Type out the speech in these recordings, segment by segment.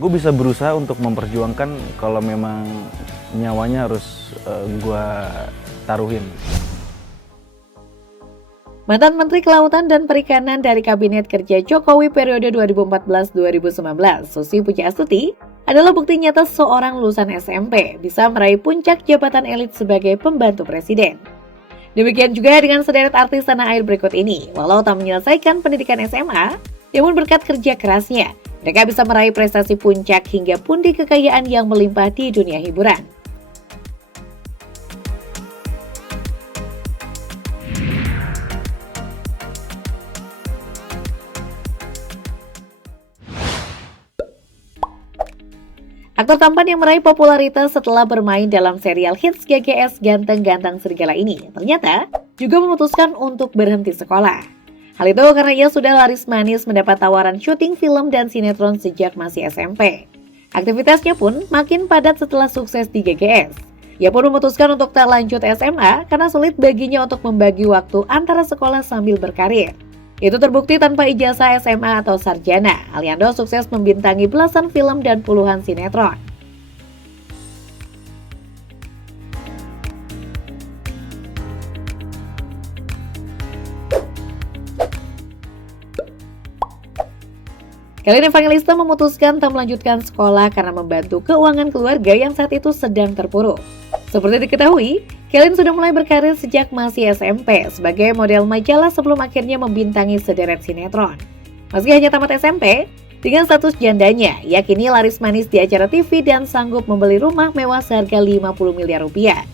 Gue bisa berusaha untuk memperjuangkan kalau memang nyawanya harus gue taruhin. Mantan Menteri Kelautan dan Perikanan dari Kabinet Kerja Jokowi periode 2014-2019, Susi Pujiastuti, adalah bukti nyata seorang lulusan SMP bisa meraih puncak jabatan elit sebagai pembantu presiden. Demikian juga dengan sederet artis tanah air berikut ini. Walau tak menyelesaikan pendidikan SMA, namun berkat kerja kerasnya, mereka bisa meraih prestasi puncak hingga pundi kekayaan yang melimpah di dunia hiburan. Aktor tampan yang meraih popularitas setelah bermain dalam serial hits GGS Ganteng-Ganteng Serigala ini ternyata juga memutuskan untuk berhenti sekolah. Hal itu karena ia sudah laris manis mendapat tawaran syuting film dan sinetron sejak masih SMP. Aktivitasnya pun makin padat setelah sukses di GGS. Ia pun memutuskan untuk tak lanjut SMA karena sulit baginya untuk membagi waktu antara sekolah sambil berkarir. Itu terbukti tanpa ijazah SMA atau sarjana, Aliando sukses membintangi belasan film dan puluhan sinetron. Kalian Evangelista memutuskan tak melanjutkan sekolah karena membantu keuangan keluarga yang saat itu sedang terpuruk. Seperti diketahui, Kalian sudah mulai berkarir sejak masih SMP sebagai model majalah sebelum akhirnya membintangi sederet sinetron. Meski hanya tamat SMP, dengan status jandanya, ia kini laris manis di acara TV dan sanggup membeli rumah mewah seharga 50 miliar rupiah.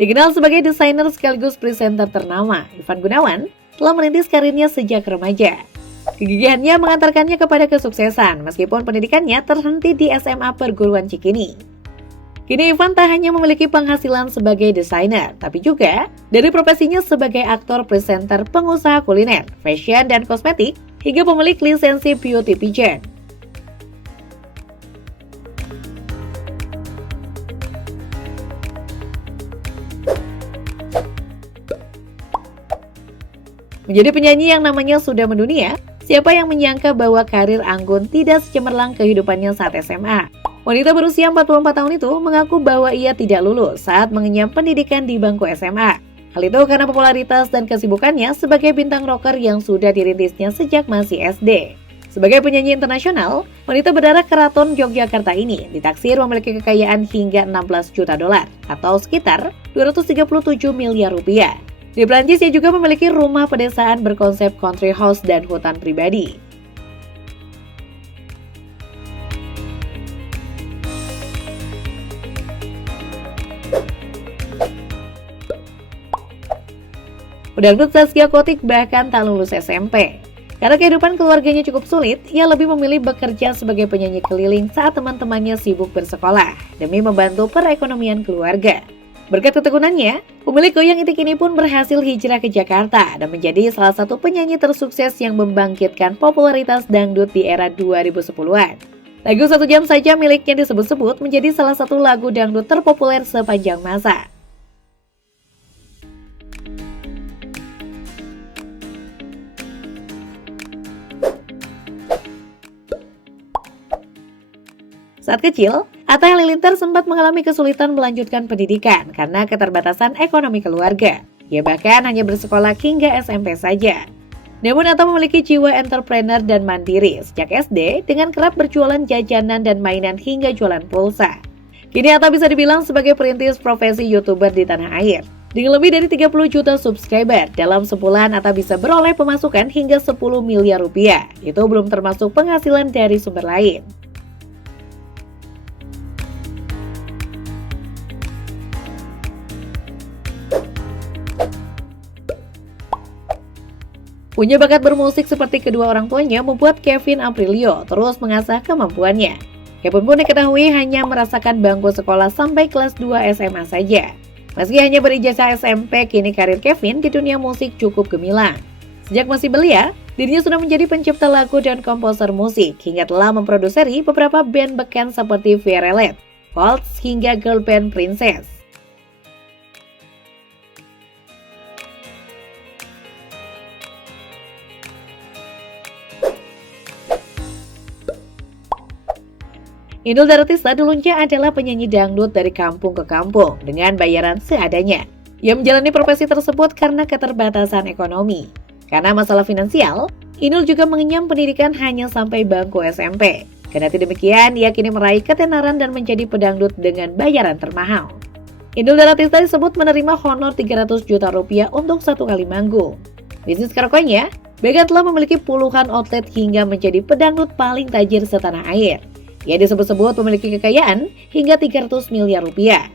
Dikenal sebagai desainer sekaligus presenter ternama, Ivan Gunawan telah merintis karirnya sejak remaja. Kegigihannya mengantarkannya kepada kesuksesan meskipun pendidikannya terhenti di SMA Perguruan Cikini. Kini Ivan tak hanya memiliki penghasilan sebagai desainer, tapi juga dari profesinya sebagai aktor, presenter, pengusaha kuliner, fashion, dan kosmetik, hingga pemilik lisensi beauty pageant. Menjadi penyanyi yang namanya sudah mendunia, siapa yang menyangka bahwa karir Anggun tidak secemerlang kehidupannya saat SMA. Wanita berusia 44 tahun itu mengaku bahwa ia tidak lulus saat mengenyam pendidikan di bangku SMA. Hal itu karena popularitas dan kesibukannya sebagai bintang rocker yang sudah dirintisnya sejak masih SD. Sebagai penyanyi internasional, wanita berdarah keraton Yogyakarta ini ditaksir memiliki kekayaan hingga 16 juta dolar atau sekitar 237 miliar rupiah. Di Prancis, ia juga memiliki rumah pedesaan berkonsep country house dan hutan pribadi. Pedangdut Zaskia Gotik bahkan tak lulus SMP. Karena kehidupan keluarganya cukup sulit, ia lebih memilih bekerja sebagai penyanyi keliling saat teman-temannya sibuk bersekolah demi membantu perekonomian keluarga. Berkat ketekunannya, pemilik goyang itik ini pun berhasil hijrah ke Jakarta dan menjadi salah satu penyanyi tersukses yang membangkitkan popularitas dangdut di era 2010-an. Lagu 1 Jam Saja miliknya disebut-sebut menjadi salah satu lagu dangdut terpopuler sepanjang masa. Saat kecil, Atta Halilintar sempat mengalami kesulitan melanjutkan pendidikan karena keterbatasan ekonomi keluarga. Ia bahkan hanya bersekolah hingga SMP saja. Namun Atta memiliki jiwa entrepreneur dan mandiri sejak SD dengan kerap berjualan jajanan dan mainan hingga jualan pulsa. Kini Atta bisa dibilang sebagai perintis profesi YouTuber di tanah air. Dengan lebih dari 30 juta subscriber, dalam sebulan Atta bisa beroleh pemasukan hingga 10 miliar rupiah. Itu belum termasuk penghasilan dari sumber lain. Punya bakat bermusik seperti kedua orang tuanya membuat Kevin Aprilio terus mengasah kemampuannya. Kevin pun diketahui hanya merasakan bangku sekolah sampai kelas 2 SMA saja. Meski hanya berijazah SMP, kini karir Kevin di dunia musik cukup gemilang. Sejak masih belia, dirinya sudah menjadi pencipta lagu dan komposer musik hingga telah memproduseri beberapa band beken seperti Violet, Waltz hingga girl band Princess. Inul Daratista dulunya adalah penyanyi dangdut dari kampung ke kampung dengan bayaran seadanya. Ia menjalani profesi tersebut karena keterbatasan ekonomi. Karena masalah finansial, Inul juga mengenyam pendidikan hanya sampai bangku SMP. Kendati demikian, ia kini meraih ketenaran dan menjadi pedangdut dengan bayaran termahal. Inul Daratista disebut menerima honor 300 juta rupiah untuk satu kali manggung. Bisnis karaoke-nya, Beckham telah memiliki puluhan outlet hingga menjadi pedangdut paling tajir setanah air. Ia disebut-sebut memiliki kekayaan hingga 300 miliar rupiah.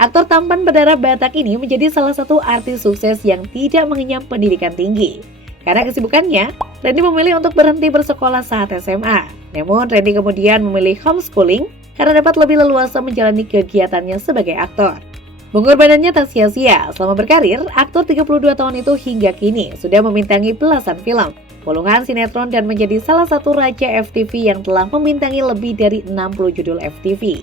Aktor tampan berdarah Batak ini menjadi salah satu artis sukses yang tidak mengenyam pendidikan tinggi. Karena kesibukannya, Randy memilih untuk berhenti bersekolah saat SMA. Namun, Randy kemudian memilih homeschooling karena dapat lebih leluasa menjalani kegiatannya sebagai aktor. Pengorbanannya tak sia-sia. Selama berkarir, aktor 32 tahun itu hingga kini sudah membintangi belasan film, puluhan sinetron dan menjadi salah satu raja FTV yang telah membintangi lebih dari 60 judul FTV.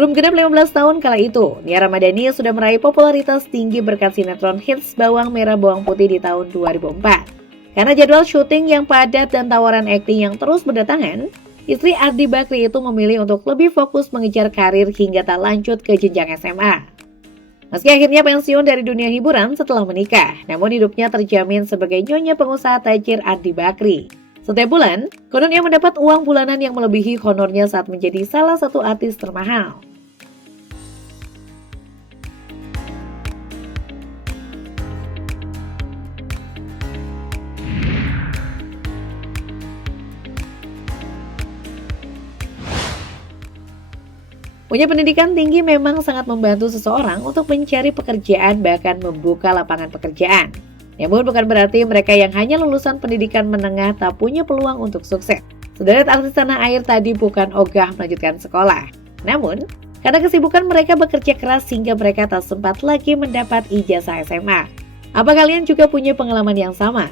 Belum genap 15 tahun kala itu, Nia Ramadhani sudah meraih popularitas tinggi berkat sinetron hits Bawang Merah Bawang Putih di tahun 2004. Karena jadwal syuting yang padat dan tawaran akting yang terus berdatangan, istri Ardi Bakri itu memilih untuk lebih fokus mengejar karir hingga tak lanjut ke jenjang SMA. Meski akhirnya pensiun dari dunia hiburan setelah menikah, namun hidupnya terjamin sebagai nyonya pengusaha tajir Ardi Bakri. Setiap bulan, konon ia mendapat uang bulanan yang melebihi honornya saat menjadi salah satu artis termahal. Punya pendidikan tinggi memang sangat membantu seseorang untuk mencari pekerjaan bahkan membuka lapangan pekerjaan. Namun bukan berarti mereka yang hanya lulusan pendidikan menengah tak punya peluang untuk sukses. Sederet artis tanah air tadi bukan ogah melanjutkan sekolah. Namun, karena kesibukan mereka bekerja keras hingga mereka tak sempat lagi mendapat ijazah SMA. Apa kalian juga punya pengalaman yang sama?